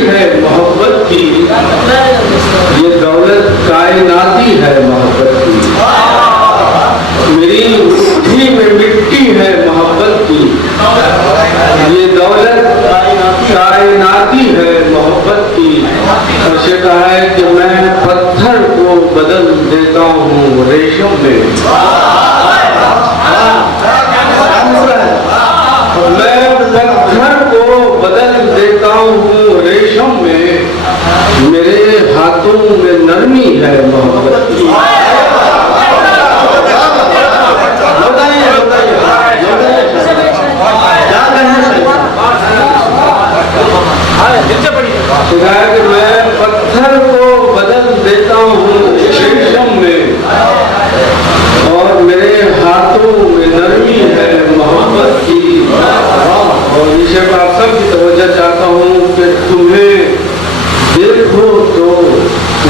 है मोहब्बत की, ये दौलत कायनाती है मोहब्बत की। मेरी मुट्ठी में मिट्टी है मोहब्बत की, ये दौलत कायनाती है मोहब्बत की। और से कहा है कि मैं पत्थर को बदल देता हूँ रेशम में, मैं पत्थर को बदल देता हूँ रेशम में, मेरे हाथों में नरमी है मोहब्बत की। मैं पत्थर को बदल देता हूँ रेशम में, और मेरे हाथों में नरमी है मोहब्बत की। और इसे आप सबकी तवज्जो चाहता हूँ कि तुम्हें देखो तो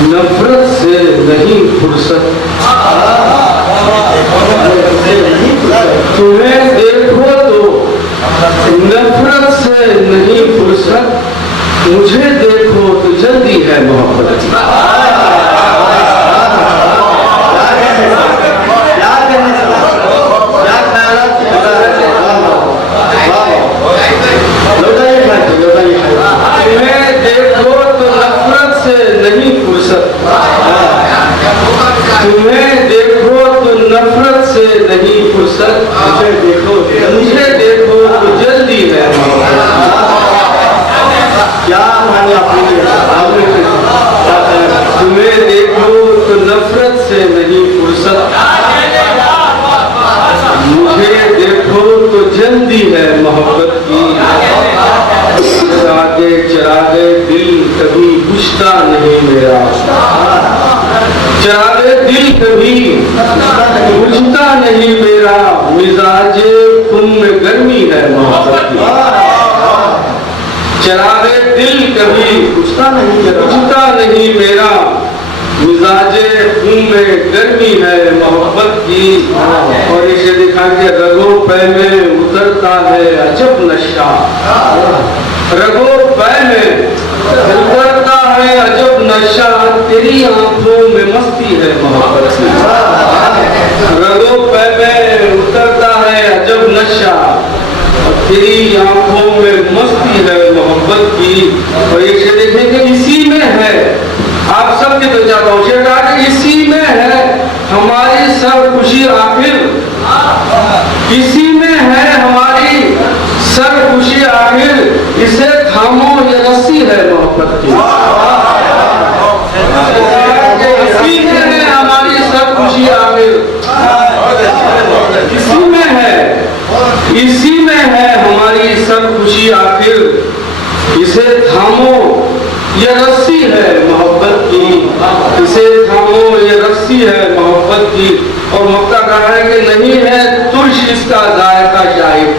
नफरत से नहीं फुर्सत, तुम्हें देखो तो नफरत से नहीं फुर्सत, मुझे देखो तो जल्दी है मोहब्बत की। तुम्हें देखो तो नफरत से नहीं फुर्सत, तुम्हें देखो तो नफरत से नहीं फुर्सत, मुझे देखो तो जल्दी है क्या माने तुम्हें देखो तो नफरत से नहीं फुर्सत, मुझे देखो तो जल्दी है मोहब्बत की। चरागे दिल कभी बुझता नहीं मेरा, चरागे दिल कभी बुझता नहीं मेरा, मिजाजे खून में गर्मी है मोहब्बत की। चरागे दिल कभी बुझता नहीं मेरा, मिजाजे खून में गर्मी है मोहब्बत की। और इसे दिखा के रगों पे में उतरता है अजब नशा, रगों पे में उतरता है अजब नशा, तेरी आंखों में मस्ती है मोहब्बत की। रगों पे में उतरता है अजब नशा, और तेरी आंखों में मस्ती है मोहब्बत की। और इसे देखेंगे इसी में है, आप सबके तो जाता हूँ, इसी में है हमारी सब खुशी आखिर, इसी में है हमारी सब खुशी आखिर, इसे थामो ये रस्सी है मोहब्बत की। इसी में है हमारी सब खुशी आखिर, इसी में है, इसी में है हमारी सब खुशी आखिर, इसे थामो ये रस्सी है मोहब्बत की, इसे थामो ये रस्सी है मोहब्बत की। और मक्का कहा है कि नहीं है तुर्श इसका जायका शाहिद,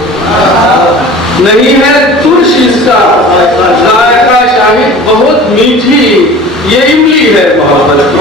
नहीं है तुर्श इसका जायका शाहिद, बहुत मीठी ये इमली है मोहब्बत की।